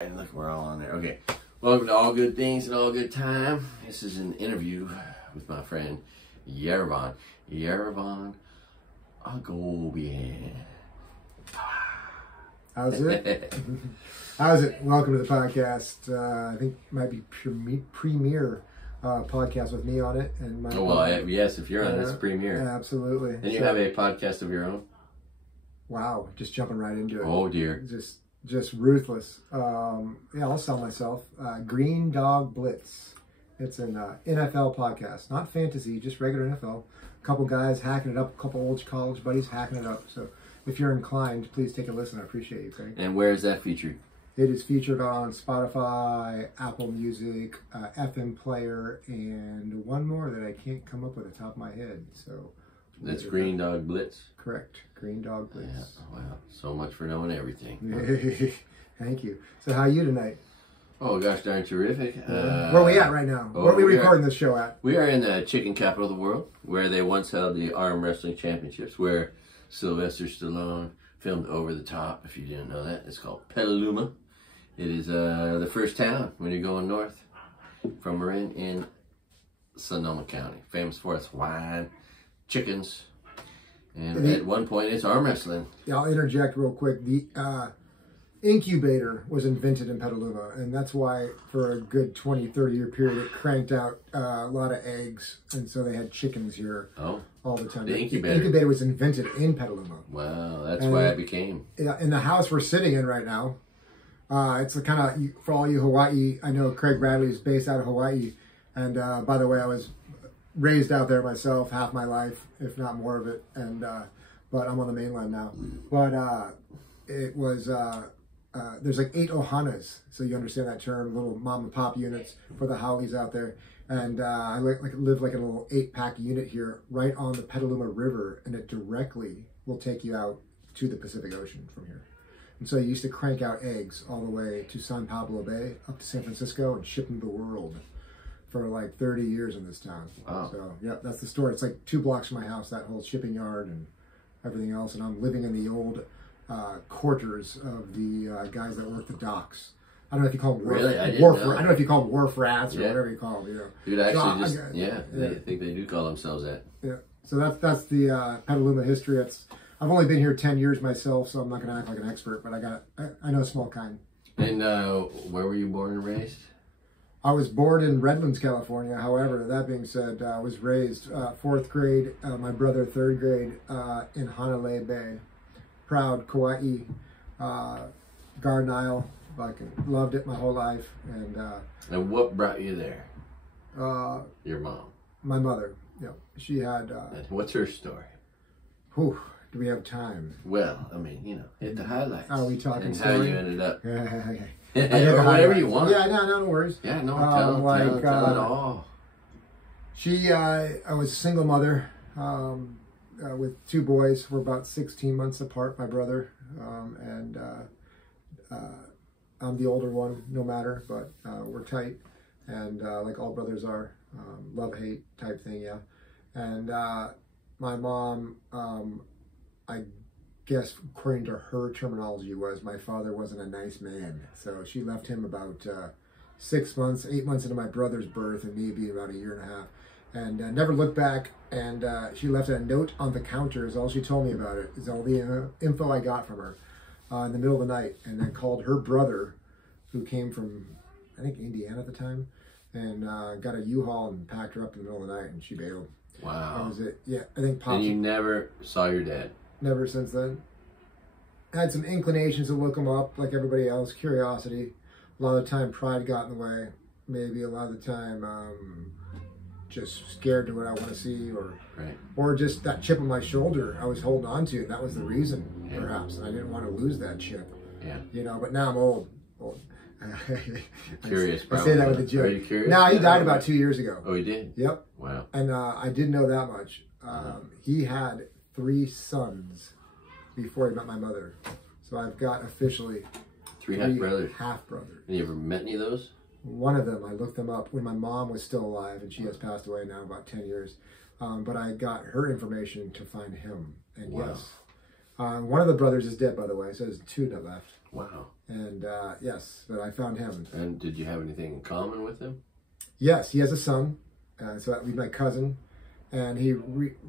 And look, we're all on there. Okay. Welcome to All Good Things and All Good Time. This is an interview with my friend Yervon Agobian. How's it? How's it? Welcome to the podcast. I think it might be premiere podcast with me on it. And my yes, if you're on this premiere. Absolutely. And you have a podcast of your own? Wow, just jumping right into it. Oh, dear. Just ruthless. Yeah, I'll sell myself. Green Dog Blitz. It's an NFL podcast, not fantasy, just regular NFL. A couple guys hacking it up, a couple old college buddies hacking it up. So if you're inclined, please take a listen. I appreciate you, Craig. And where is that featured? It is featured on Spotify, Apple Music, FM Player, and one more that I can't come up with at the top of my head. So that's Green Dog Blitz. Correct. Green Dog Blitz. Yeah. Wow. So much for knowing everything. Thank you. So how are you tonight? Oh, gosh darn terrific. Where are we at right now? Where are we recording this show at? We are in the chicken capital of the world, where they once held the arm wrestling championships, where Sylvester Stallone filmed Over the Top. If you didn't know that, it's called Petaluma. It is the first town when you're going north from Marin in Sonoma County. Famous for its wine, chickens, and at one point it's arm wrestling. Yeah, I'll interject real quick. The incubator was invented in Petaluma, and that's why for a good 20, 30-year period it cranked out a lot of eggs, and so they had chickens here all the time. The incubator was invented in Petaluma. Wow, that's why it became. In the house we're sitting in right now, it's a kind of, for all you Hawaii, I know Craig-Bradley is based out of Hawaii, and by the way, I was raised out there myself, half my life, if not more of it, and but I'm on the mainland now. But it was there's like 8 ohanas, so you understand that term, little mom and pop units for the haoles out there. And I live like a little 8-pack unit here, right on the Petaluma River, and it directly will take you out to the Pacific Ocean from here. And so you used to crank out eggs all the way to San Pablo Bay, up to San Francisco, and ship them to the world for like 30 years in this town. Wow. So yeah, that's the story. It's like 2 blocks from my house, that whole shipping yard and everything else. And I'm living in the old quarters of the guys that work the docks. I don't know if you call them I don't know if you call them wharf rats or whatever you call them. You know. Dude, actually, I think they do call themselves that. Yeah. So that's the Petaluma history. I've only been here 10 years myself, so I'm not going to act like an expert, but I know a small kind. And where were you born and raised? I was born in Redlands, California. However, that being said, I was raised 4th grade, my brother 3rd grade in Hanalei Bay. Proud Kauai, Garden Isle. Fucking loved it my whole life. And what brought you there? Your mom. My mother. Yeah, she had. What's her story? Whew, do we have time? Well, I mean, you know, hit the highlights. Are we talking and story? how you ended up? Okay. Or whatever you want. Yeah, no worries. Yeah, no, tell it all. I was a single mother with 2 boys. We're about 16 months apart, my brother, and I'm the older one, no matter, but we're tight, and like all brothers are, love-hate type thing, yeah. And my mom, I guess according to her terminology, was my father wasn't a nice man, so she left him about 8 months into my brother's birth, and me being about 1.5 years, and never looked back. And she left a note on the counter, is all she told me about it, is all the info I got from her in the middle of the night, and then called her brother, who came from, I think, Indiana at the time, and got a U-Haul and packed her up in the middle of the night, and she bailed. Wow. That was it. Yeah, I think Pop. And you never saw your dad? Never since then. I had some inclinations to look him up, like everybody else, curiosity. A lot of the time, pride got in the way. Maybe a lot of the time, just scared to what I want to see, or just that chip on my shoulder I was holding on to. That was the reason, perhaps, and I didn't want to lose that chip. Yeah. You know, but now I'm old. Curious, I say that with a joke. Are you curious? No, he died about 2 years ago. Oh, he did? Yep. Wow. And I didn't know that much. He had 3 sons before he met my mother. So I've got officially 3 half-brothers. Half-brothers. And you ever met any of those? One of them, I looked them up when my mom was still alive, and she has passed away now about 10 years. But I got her information to find him. And yes, one of the brothers is dead, by the way, so there's 2 that left. Wow. And yes, but I found him. And did you have anything in common with him? Yes, he has a son. So that would be my cousin. And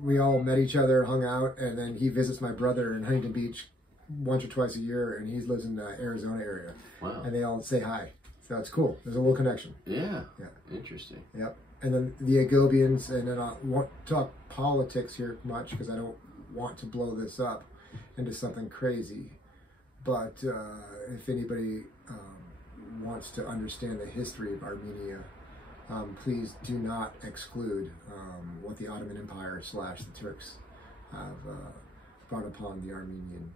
we all met each other, hung out, and then he visits my brother in Huntington Beach once or twice a year, and he lives in the Arizona area. Wow. And they all say hi. So it's cool. There's a little connection. Yeah. Yeah. Interesting. Yep. And then the Agobians, and then I won't talk politics here much because I don't want to blow this up into something crazy. But if anybody wants to understand the history of Armenia, please do not exclude what the Ottoman Empire / the Turks have brought upon the Armenian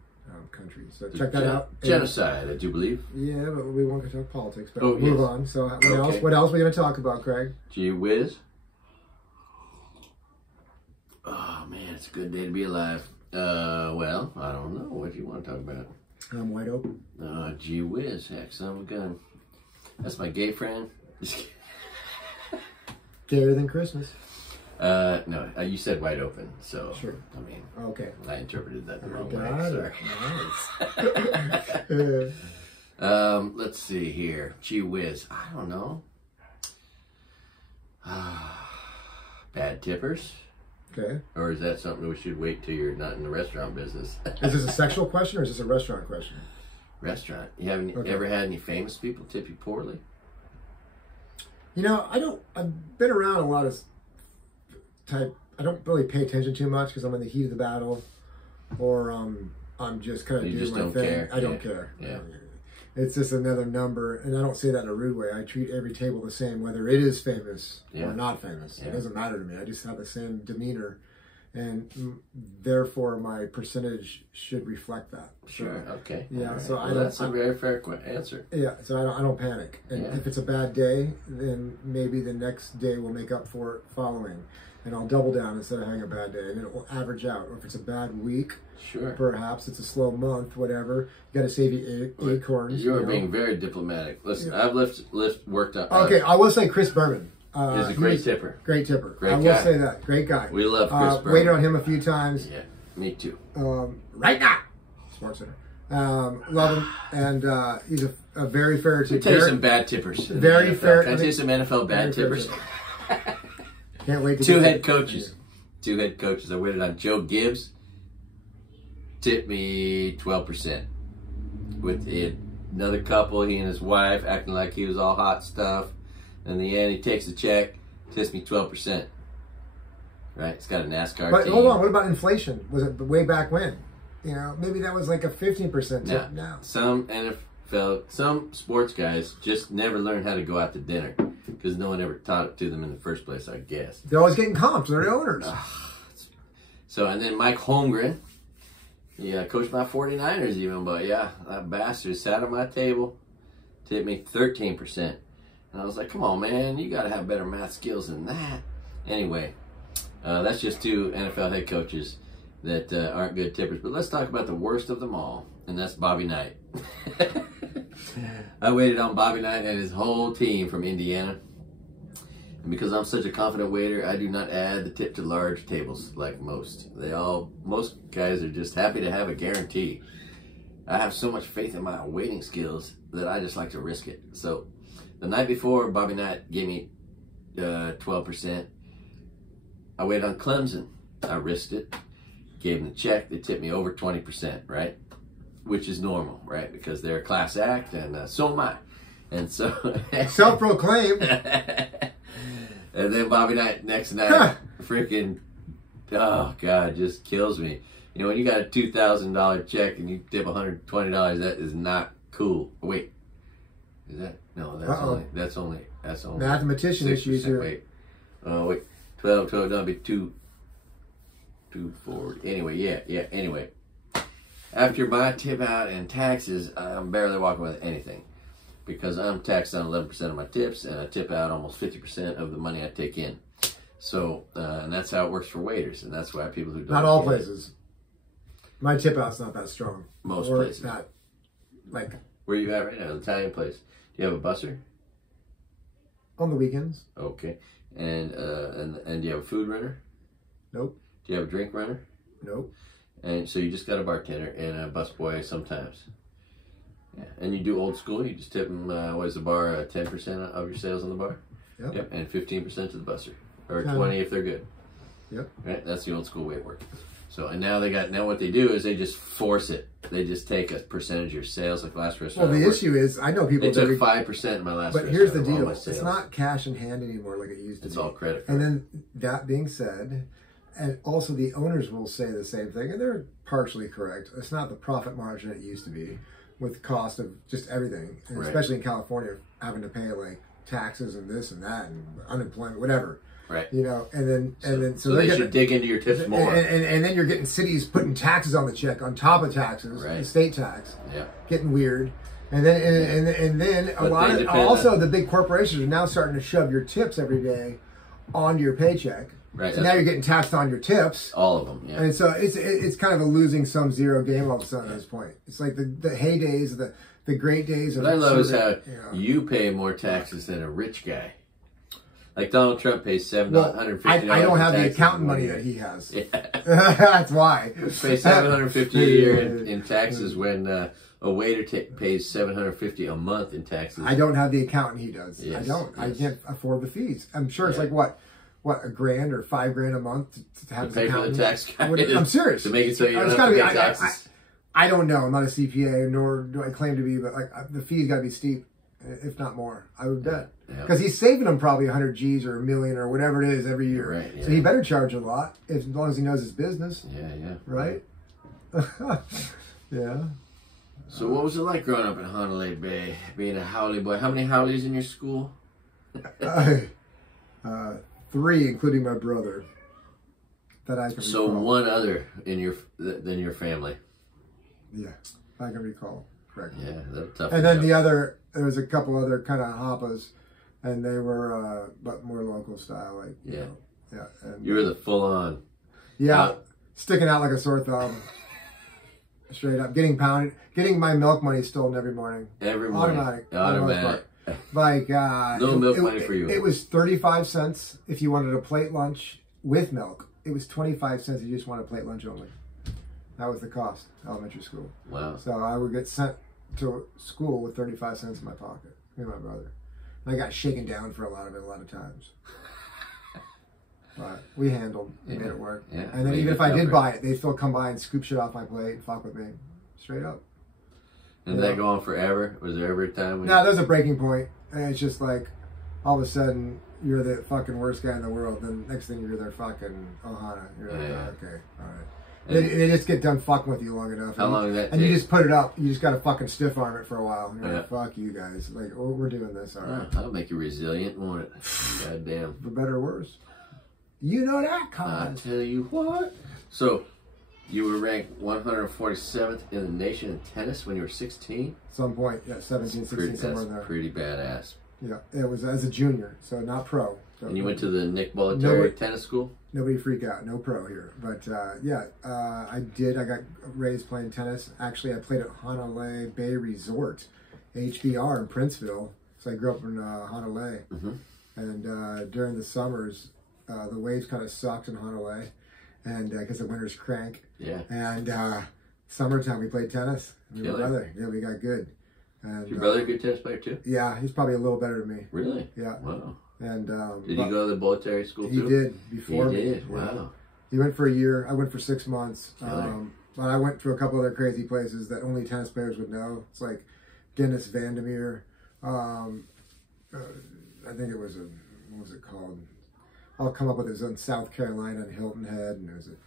country. So check that out. Genocide, I do believe. Yeah, but we won't talk politics. But Oh, move yes. on. So what else are we going to talk about, Craig? Gee whiz. Oh, man, it's a good day to be alive. Well, I don't know. What do you want to talk about? I'm wide open. Gee whiz. Heck, son of a gun. That's my gay friend. Gayer than Christmas. No, you said wide open, so Sure. I mean, Okay. I interpreted that the wrong Got way. it. Nice. Let's see here. Gee whiz. I don't know. Bad tippers? Okay. Or is that something we should wait till you're not in the restaurant business? Is this a sexual question or is this a restaurant question? Restaurant. You haven't ever had any famous people tip you poorly? You know, I've been around a lot of I don't really pay attention too much because I'm in the heat of the battle, or I'm just kind of doing my thing. Care. I don't care. Yeah. It's just another number, and I don't say that in a rude way. I treat every table the same, whether it is famous or not famous. Yeah. It doesn't matter to me. I just have the same demeanor, and therefore my percentage should reflect that. Sure. Okay. Yeah. Right. So well, that's a very fair answer. Yeah. So I don't panic, and if it's a bad day, then maybe the next day will make up for it following. And I'll double down instead of having a bad day, and it will average out. Or if it's a bad week, perhaps it's a slow month, whatever. You got to save your acorns. You are being very diplomatic. Listen, I've worked on. Okay, I will say Chris Berman is a great tipper. Great tipper. Great I will guy. say that. Great guy. We love Chris Berman. Waited on him a few times. Yeah, me too. Right now, Smart Center. Love him, and he's a very fair tipper. Let me tell you some bad tippers. Very fair. Can I tell you some NFL bad tippers? Can't wait to Two head coaches. I waited on Joe Gibbs. Tipped me 12%. With another couple, he and his wife, acting like he was all hot stuff. In the end, he takes the check, tips me 12%. Right? It's got a NASCAR But team. hold on, what about inflation? Was it way back when? You know, maybe that was like a 15% tip now. Some sports guys just never learned how to go out to dinner because no one ever taught it to them in the first place, I guess. They're always getting comps. They're the owners. So, and then Mike Holmgren, coached my 49ers even, but that bastard sat at my table, tipped me 13%. And I was like, come on, man, you got to have better math skills than that. Anyway, that's just two NFL head coaches that aren't good tippers. But let's talk about the worst of them all, and that's Bobby Knight. I waited on Bobby Knight and his whole team from Indiana. And because I'm such a confident waiter, I do not add the tip to large tables like most. Most guys are just happy to have a guarantee. I have so much faith in my waiting skills that I just like to risk it. So the night before, Bobby Knight gave me 12%. I waited on Clemson. I risked it. Gave them the check. They tipped me over 20%, right? Which is normal, right? Because they're a class act, and so am I. And so self-proclaimed. And then Bobby Knight next night, freaking, oh God, just kills me. You know, when you got a $2,000 check and you tip $120, that is not cool. Wait, is that? No, that's only mathematician 6%. issues here. Wait, 12, that'll be 240. Anyway, anyway. After my tip out and taxes, I'm barely walking with anything because I'm taxed on 11% of my tips and I tip out almost 50% of the money I take in. So, and that's how it works for waiters, and that's why people who don't. Not all places. My tip out's not that strong. Most places. Not like. Where you at right now? Italian place. Do you have a busser? On the weekends. Okay. And do you have a food runner? Nope. Do you have a drink runner? Nope. And so you just got a bartender and a busboy sometimes. Yeah, and you do old school. You just tip them. What is the bar? 10% of your sales on the bar. Yep. And 15% to the buster, or 20 if they're good. Yep. Right. That's the old school way of working. So, and now what they do is they just force it. They just take a percentage of your sales, like last restaurant. Well, the issue is, I know people they took 5% in my last restaurant. But here's the deal: it's not cash in hand anymore like it used to be. It's all credit. And then that being said, and also the owners will say the same thing, and they're partially correct. It's not the profit margin it used to be, with the cost of just everything, and especially in California, having to pay like taxes and this and that and unemployment, whatever. Right. You know, and then so they should dig into your tips more. And then you're getting cities putting taxes on the check on top of taxes, the state tax. Yeah. Getting weird. And then and then a lot of also the big corporations are now starting to shove your tips every day onto your paycheck. Right. So now you're getting taxed on your tips. All of them. Yeah. And so it's kind of a losing sum zero game all of a sudden at this point. It's like the heydays, the great days of. What I love is how you pay more taxes than a rich guy. Like Donald Trump pays $750. I don't have the accountant money that he has. Yeah. That's why. You pay $750 a year in taxes when a waiter pays $750 a month in taxes. I don't have the accountant he does. Yes, I don't. Yes. I can't afford the fees. I'm sure it's like what $1,000 or $5,000 a month to have to pay for the tax guy. I'm serious. To make it so you don't have to pay taxes. I don't know. I'm not a CPA, nor do I claim to be, but like the fees got to be steep, if not more. I would bet. Because he's saving them probably 100 G's or $1 million or whatever it is every year. Right, yeah. So he better charge a lot, as long as he knows his business. Yeah. Right? Yeah. So what was it like growing up in Honolulu Bay, being a haole boy? How many haoles in your school? 3, including my brother. That I can recall. So one other in than your family. Yeah, I can recall. Correct. Yeah, that's tough. And then there was a couple other kind of hoppas, and they were but more local style, like you know, yeah. And you were the full on. Yeah, sticking out like a sore thumb. Straight up, getting pounded, getting my milk money stolen every morning. Every morning. Automatic. Like no milk money for you. It was 35 cents if you wanted a plate lunch with milk. It was 25 cents if you just wanted a plate lunch only. That was the cost, elementary school. Wow. So I would get sent to school with 35 cents in my pocket, me and my brother. And I got shaken down for a lot of times. But we handled, we made it work. Yeah, and then even if I did buy it, they'd still come by and scoop shit off my plate and fuck with me. Straight up. And did that go on forever? Was there ever a time when... No, there's a breaking point. And it's just like, all of a sudden, you're the fucking worst guy in the world. Then next thing you're their fucking Ohana. You're like, oh, okay, all right. They just get done fucking with you long enough. How long did that take? And you just put it up. You just got to fucking stiff arm it for a while. And you're like, fuck you guys. Like, oh, we're doing this, all right. That'll make you resilient, won't it? God damn. For better or worse. You know that, cause. I tell you what. So, you were ranked 147th in the nation in tennis when you were 16? Some point, yeah, 17, 16, somewhere in there. That's pretty badass. Yeah, it was as a junior, so not pro. So and you went to the Nick Bollettieri tennis school? Nobody freak out, no pro here. But I did. I got raised playing tennis. Actually, I played at Honolulu Bay Resort, HBR in Princeville. So I grew up in Honolulu. Mm-hmm. And during the summers, the waves kind of sucked in Honolulu, and because the winters crank. Yeah. And summertime, we played tennis. Me and my brother. Yeah, we got good. And, your brother a good tennis player too? Yeah, he's probably a little better than me. Really? Yeah. Wow. And did he go to the Bollettieri school too? He did before me. He did. Wow. He went for a year. I went for 6 months. But I went to a couple other crazy places that only tennis players would know. It's like Dennis Vandermeer. I think it was what was it called? I'll come up with it. It was in South Carolina in Hilton Head, and there was an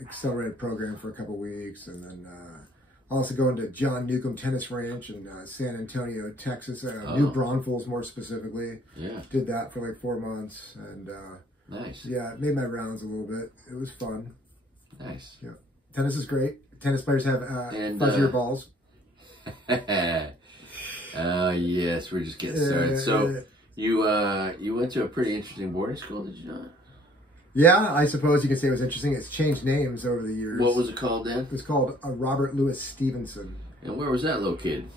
accelerated program for a couple weeks, and then also going to John Newcomb Tennis Ranch in San Antonio, Texas. New Braunfels, more specifically. Yeah. Did that for like 4 months, and nice. Yeah, made my rounds a little bit. It was fun. Nice. Yeah, tennis is great. Tennis players have fuzzier balls. Yes, we're just getting started. So you went to a pretty interesting boarding school, did you not? Yeah, I suppose you could say it was interesting. It's changed names over the years. What was it called then? It was called Robert Louis Stevenson. And where was that located?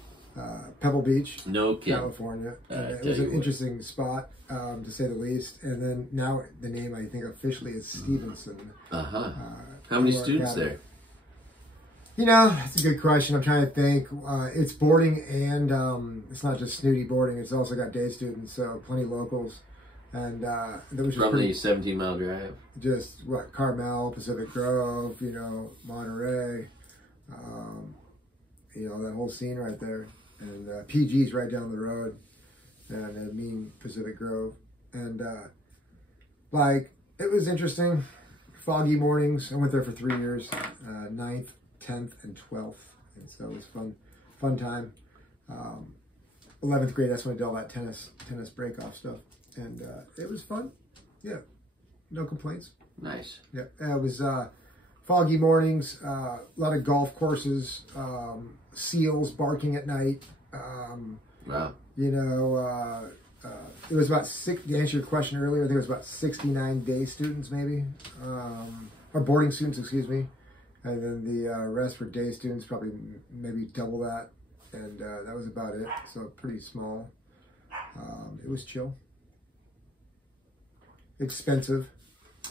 Pebble Beach, no kidding. California. It was an interesting spot, to say the least. And then now the name, I think, officially is Stevenson. How many students there? You know, that's a good question. I'm trying to think. It's boarding and it's not just snooty boarding. It's also got day students, so plenty locals. And there was from the 17-mile drive. Just what, Carmel, Pacific Grove, you know, Monterey, you know, that whole scene right there. And PG's right down the road, and I mean Pacific Grove. And like, it was interesting. Foggy mornings. I went there for 3 years, 9th, 10th, and 12th. And so it was fun time. 11th grade, that's when I did all that tennis break-off stuff. And it was fun. Yeah, no complaints. Nice. Yeah, it was foggy mornings, a lot of golf courses, seals barking at night. Wow. You know, it was about to answer your question earlier, I think it was about 69 day students maybe, or boarding students, excuse me. And then the rest were day students, probably maybe double that. And that was about it, so pretty small. It was chill. Expensive.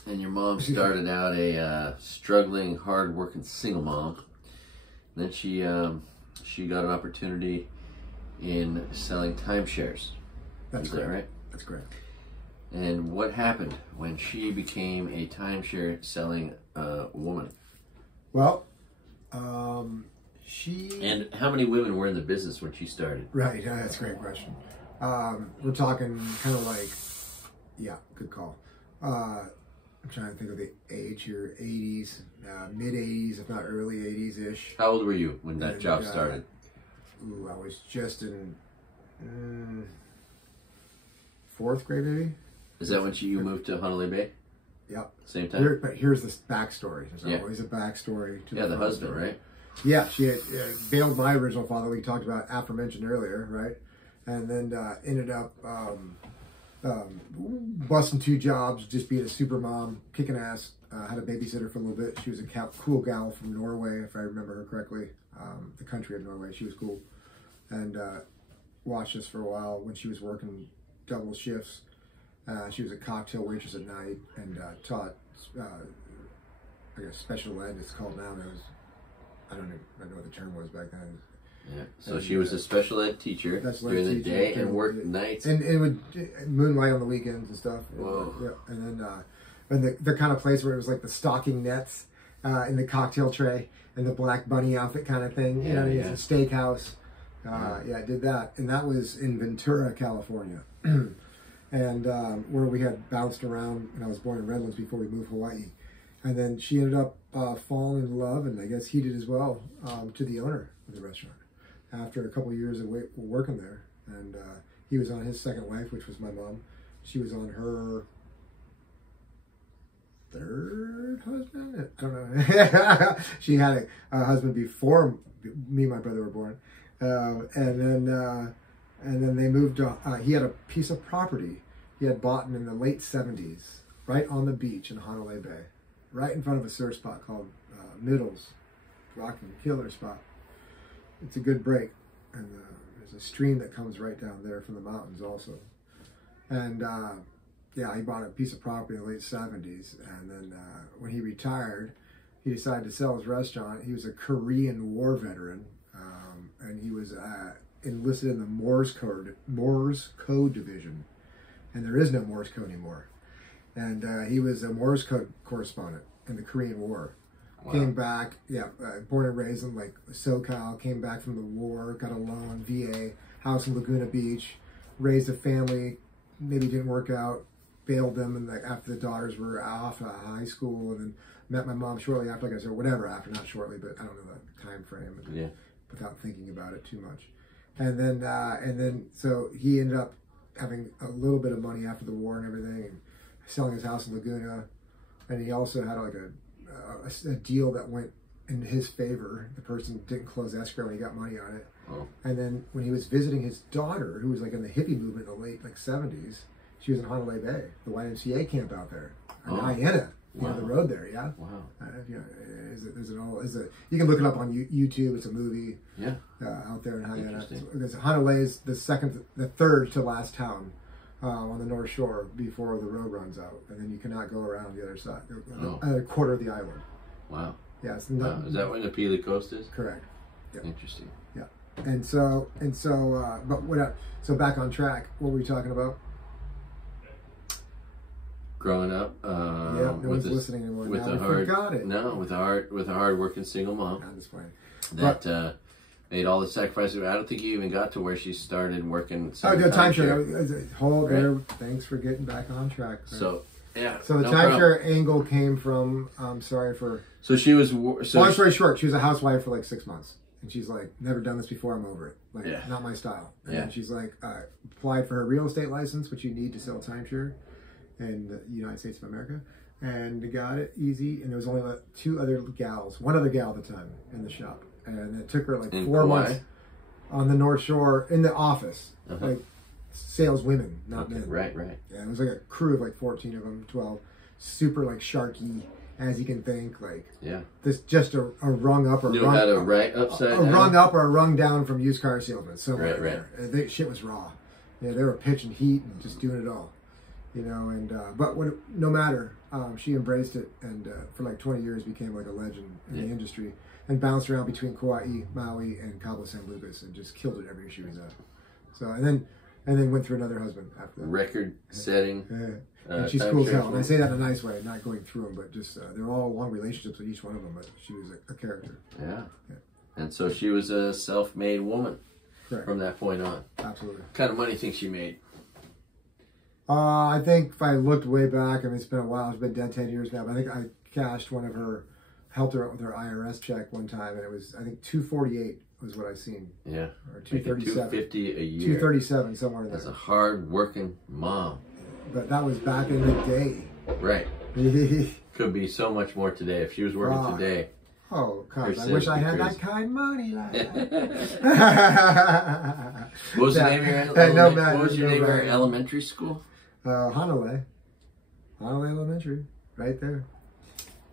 And your mom started out a struggling, hard-working single mom. Then she got an opportunity in selling timeshares. That's Is that right? That's correct. And what happened when she became a timeshare selling woman? Well, And how many women were in the business when she started? Right, yeah, that's a great question. We're talking kind of like, yeah, good call. I'm trying to think of the age here, 80s, mid-80s, if not early 80s-ish. How old were you when that job started? Ooh, I was just in 4th grade, maybe. Is that when you moved to Honolulu Bay? Yep. Same time? But here's the backstory. There's always a backstory to the husband, story. right? Yeah, she had bailed my original father, we talked about aforementioned earlier, right? And then ended up busting 2 jobs, just being a super mom, kicking ass. Had a babysitter for a little bit. She was a cool gal from Norway, if I remember her correctly. The country of Norway. She was cool. And watched us for a while when she was working double shifts. She was a cocktail waitress at night and taught, I guess, special ed, it's called now. It was, I don't know what the term was back then. Yeah. So she was a special ed teacher during the day and worked nights. And it would moonlight on the weekends and stuff. Whoa. Yeah. And then the kind of place where it was like the stocking nets in the cocktail tray and the black bunny outfit kind of thing. You know, it's a steakhouse. Yeah, I did that. And that was in Ventura, California. And where we had bounced around when I was born in Redlands before we moved to Hawaii. And then she ended up falling in love, and I guess he did as well, to the owner of the restaurant after a couple of years of working there. And he was on his second wife, which was my mom. She was on her 3rd husband? I don't know. She had a husband before me and my brother were born. And then they moved to, he had a piece of property he had bought in the late 70s, right on the beach in Honolulu Bay, right in front of a surf spot called Middles, rocking killer spot. It's a good break. And there's a stream that comes right down there from the mountains also. And yeah, he bought a piece of property in the late 70s. And then when he retired, he decided to sell his restaurant. He was a Korean War veteran. And he was enlisted in the Morse code division, and there is no Morse code anymore. And he was a Morse code correspondent in the Korean War. Wow. Came back, born and raised in like SoCal. Came back from the war, got a loan, VA, house in Laguna Beach, raised a family. Maybe didn't work out, bailed them, and after the daughters were off high school, and then met my mom shortly after. Like I said, whatever after, not shortly, but I don't know the time frame. Yeah. Without thinking about it too much. And then so he ended up having a little bit of money after the war and everything, and selling his house in Laguna. And he also had like a deal that went in his favor. The person didn't close escrow and he got money on it. Oh. And then when he was visiting his daughter, who was like in the hippie movement in the late 70s, she was in Honolulu Bay, the YMCA camp out there. In Iena. Wow. The road there, yeah. Wow. You can look it up on YouTube. It's a movie. Yeah. Out there in Hawaii. Honolulu is the 3rd to last town on the North Shore before the road runs out, and then you cannot go around the other side, a quarter of the island. Wow. Yes. Is that when the Pili Coast is? Correct. Yep. Interesting. Yeah. And so, but what? So back on track. What were we talking about? Growing up, no one's listening anymore. With now. Forgot it. No, with a hard working single mom. Not this way. That made all the sacrifices. I don't think you even got to where she started working. Oh, good timeshare. Hold there. Thanks for getting back on track. Right? So yeah. So the timeshare angle came from. Sorry for. So she was. Long story short, she was a housewife for like 6 months, and she's like, "Never done this before. I'm over it. Like, not my style." And then she's like, applied for her real estate license, which you need to sell timeshare in the United States of America, and got it easy. And there was only like one other gal at the time in the shop, and it took her like 4 months on the North Shore in the office, like sales women, not men. Right. Yeah, it was like a crew of like 14 of them, 12, super like sharky as you can think, like this just a rung up or knew how to write upside down. A rung up or a rung down from used car salesmen. So right. Shit was raw. Yeah, they were pitching heat and just doing it all. You know, and but no matter, she embraced it, and for like 20 years became like a legend in the industry, and bounced around between Kauai, Maui, and Cabo San Lucas, and just killed it every year she was at. So and then went through another husband after that. Record setting. And she's cool as hell. And I say that in a nice way, not going through them, but just they're all long relationships with each one of them. But she was a character. Yeah. And so she was a self-made woman from that point on. Absolutely. What kind of money do you think she made? I think if I looked way back, I mean, it's been a while. It's been dead 10 years now. But I think I cashed helped her out with her IRS check one time, and it was, I think, $248 was what I seen. Yeah. Or $237. $250 a year. $237, somewhere in there. As a hard-working mom. But that was back in the day. Right. Could be so much more today if she was working today. Oh, God, I wish I had that kind of money like that. What was the name of your elementary school? Honolulu Elementary, right there.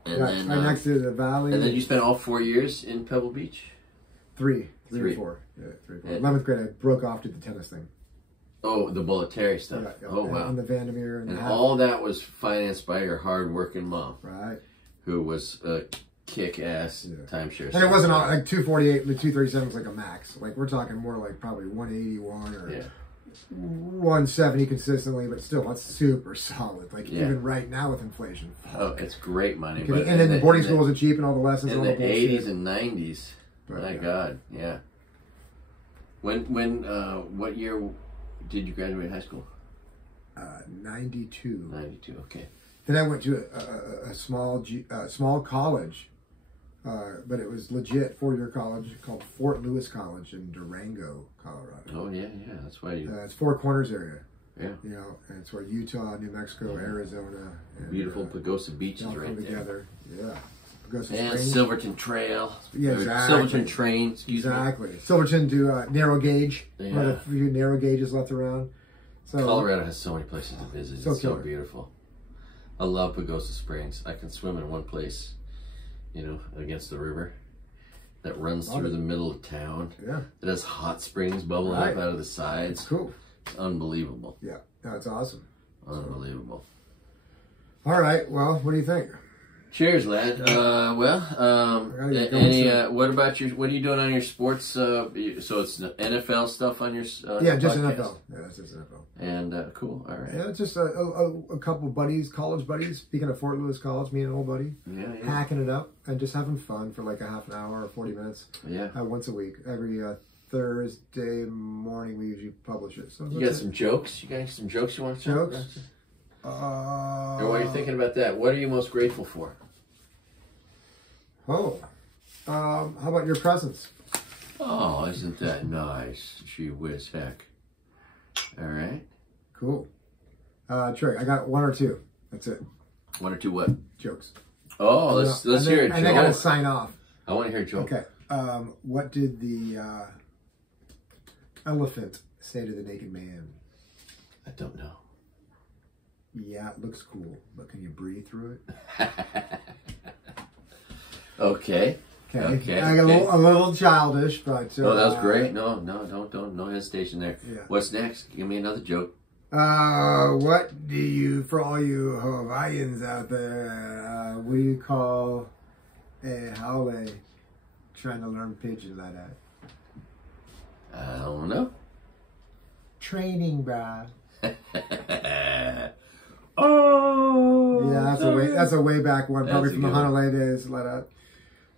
And then, right next to the valley. And then you spent all 4 years in Pebble Beach? Three or four. Yeah, 3 or 4. 11th grade, I broke off to the tennis thing. Oh, the Bullet Terry stuff. Yeah, oh, wow. And the Vandermeer. And all that was financed by your hard-working mom. Right. Who was a kick-ass timeshare. And it wasn't all, like 248, the 237 was like a max. Like we're talking more like probably 181 or 170 consistently, but still that's super solid. Like even right now with inflation. Oh, it's great money. But, and then the boarding schools are cheap and all the lessons. In the 80s and 90s. My God, yeah. What year did you graduate high school? 92. 92, okay. Then I went to a small college, but it was legit 4-year college called Fort Lewis College in Durango, Colorado. Oh yeah, that's why you. It's Four Corners area. Yeah. You know, and it's where Utah, New Mexico, Arizona, and, beautiful Pagosa beaches all right come there. Together. Yeah. Pagosa and Springs. Silverton Trail. Yeah, exactly. Silverton Train. Exactly. Silverton to narrow gauge. Yeah. One of the few narrow gauges left around. So Colorado has so many places to visit. It's so beautiful. I love Pagosa Springs. I can swim in one place, you know, against the river that runs through the middle of town. Yeah. It has hot springs bubbling up out of the sides. It's cool. It's unbelievable. Yeah. No, it's awesome. Unbelievable. All right. Well, what do you think? Cheers, lad. What about what are you doing on your sports? So it's NFL stuff on your just podcast? NFL. Yeah, that's just NFL. And cool. All right. Yeah, it's just a couple buddies, college buddies. Speaking of Fort Lewis College, me and an old buddy, hacking it up and just having fun for like a half an hour or 40 minutes. Yeah. Once a week, every Thursday morning we usually publish it. So you got some jokes? You got some jokes you want to talk about? Or while you're thinking about that, what are you most grateful for? How about your presents? Oh, isn't that nice? Gee whiz heck. All right. Cool. Trey, I got one or two. That's it. One or two what? Jokes. Oh, let's hear a joke. And I got to sign off. I want to hear a joke. Okay. What did the elephant say to the naked man? I don't know. Yeah, it looks cool, but can you breathe through it? Okay. I got a little childish, but that was great. No, no hesitation there. Yeah. What's next? Give me another joke. What do you, for all you Hawaiians out there, what do you call how are they trying to learn Pidgin like that? I don't know. Training, bruh. Oh, Yeah, that's a way back one, probably That's a from the good one. Honolulu days. Let up.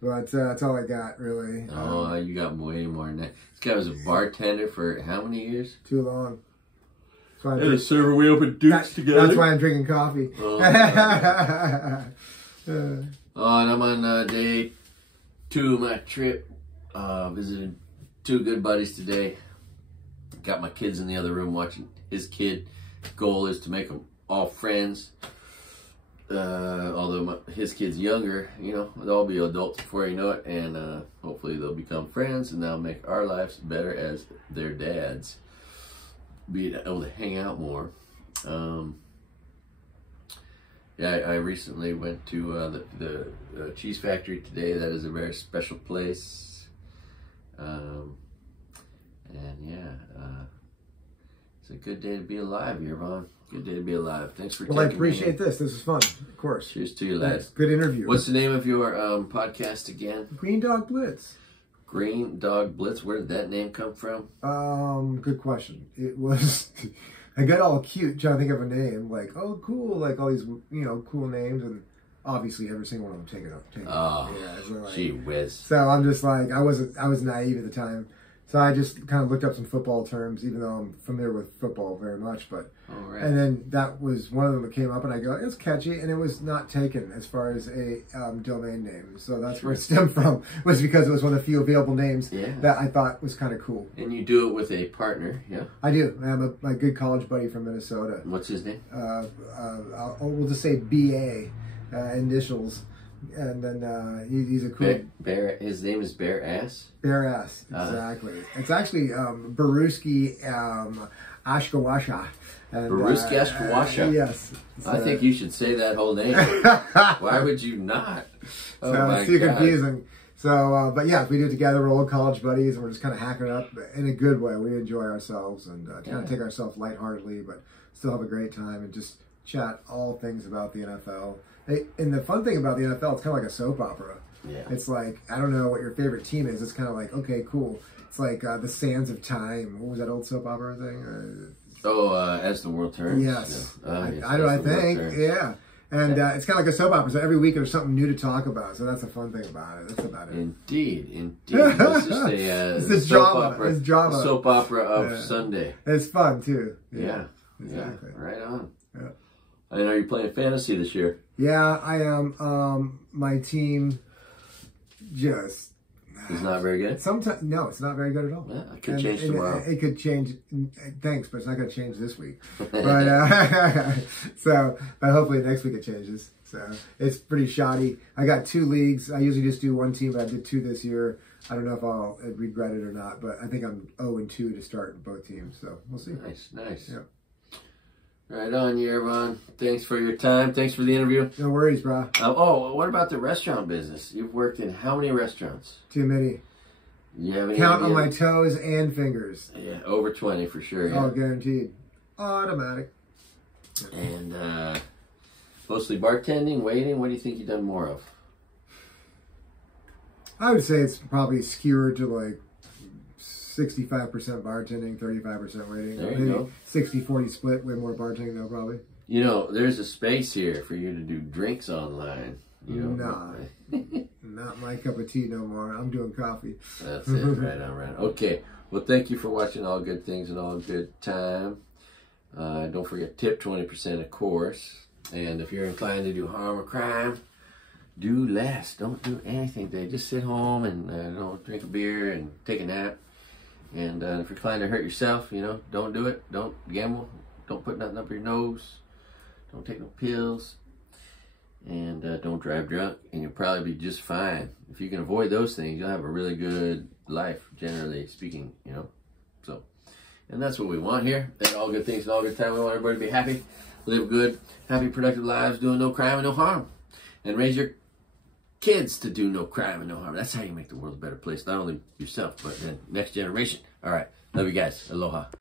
But that's all I got, really. Oh, you got way more than that. This guy was a bartender for how many years? Too long. That's why And a server, we opened Dukes together. That's why I'm drinking coffee. Oh, and I'm on day 2 of my trip. Visited 2 good buddies today. Got my kids in the other room watching his kid. Goal is to make them all friends. Although his kid's younger, you know, they'll all be adults before you know it, and hopefully they'll become friends, and that'll make our lives better as their dads. Be able to hang out more. Yeah, I recently went to the cheese factory today. That is a very special place. And yeah, it's a good day to be alive, Yervon. Good day to be alive. Thanks for taking me. Well, I appreciate this. This is fun, of course. Cheers to you, lads. Good interview. What's the name of your podcast again? Green Dog Blitz. Green Dog Blitz. Where did that name come from? Good question. It was, I got all cute trying to think of a name. Like, oh, cool. Like all these, you know, cool names. And obviously every single one of them taken up. Oh, yeah, so like, gee whiz. So I'm just like, I was naive at the time. So I just kind of looked up some football terms, even though I'm familiar with football very much. But Right. And then that was one of them that came up, and I go, it's catchy, and it was not taken as far as a domain name. So that's where it stemmed from, was because it was one of the few available names that I thought was kind of cool. And you do it with a partner, yeah? I do. I have my good college buddy from Minnesota. What's his name? We'll just say B.A. Initials. And then he's a cool... Bear. His name is Bear Ass? Bear Ass, exactly. It's actually Baruski Ashkawasha. Baruski Ashkawasha? Yes. I think you should say that whole name. Why would you not? Oh, so it's too confusing. So, but yeah, we do it together. We're old college buddies, and we're just kind of hacking it up in a good way. We enjoy ourselves and kind of take ourselves lightheartedly, but still have a great time and just chat all things about the NFL. And the fun thing about the NFL, it's kind of like a soap opera. Yeah. It's like, I don't know what your favorite team is. It's kind of like, okay, cool. It's like The Sands of Time. What was that old soap opera thing? As the World Turns? Yes. Yes, I think. Yeah. And it's kind of like a soap opera. So every week there's something new to talk about. So that's the fun thing about it. That's about it. Indeed. It's just a soap opera of Sunday. It's fun, too. Yeah. Exactly. Yeah. Right on. Yeah. I know you're playing fantasy this year. Yeah, I am. My team just... It's not very good? Sometimes, no, it's not very good at all. Yeah, it could change tomorrow. It could change. Thanks, but it's not going to change this week. But but hopefully next week it changes. So it's pretty shoddy. I got 2 leagues. I usually just do one team, but I did 2 this year. I don't know if I'll regret it or not, but I think I'm 0-2 to start in both teams. So we'll see. Nice. Yeah. Right on, Yervon. Thanks for your time. Thanks for the interview. No worries, bro. What about the restaurant business? You've worked in how many restaurants? Too many. You have any Count idea? on my toes and fingers. Yeah, over 20 for sure. Yeah. Oh, guaranteed. Automatic. And mostly bartending, waiting. What do you think you've done more of? I would say it's probably skewered to like 65% bartending, 35% waiting. There you Maybe go. 60-40 split, way more bartending though, probably. You know, there's a space here for you to do drinks online. You know? Nah, not my cup of tea no more. I'm doing coffee. That's it. Right on. Okay. Well, thank you for watching All Good Things and All Good Time. Don't forget, tip 20%, of course. And if you're inclined to do harm or crime, do less. Don't do anything today. Just sit home and drink a beer and take a nap. And if you're inclined to hurt yourself, don't do it. Don't gamble. Don't put nothing up your nose. Don't take no pills. And don't drive drunk. And you'll probably be just fine. If you can avoid those things, you'll have a really good life, generally speaking, So, and that's what we want here. At All Good Things and All Good Time. We want everybody to be happy, live good, happy, productive lives, doing no crime and no harm. And raise your kids to do no crime and no harm. That's how you make the world a better place. Not only yourself, but then next generation. All right. Love you guys. Aloha.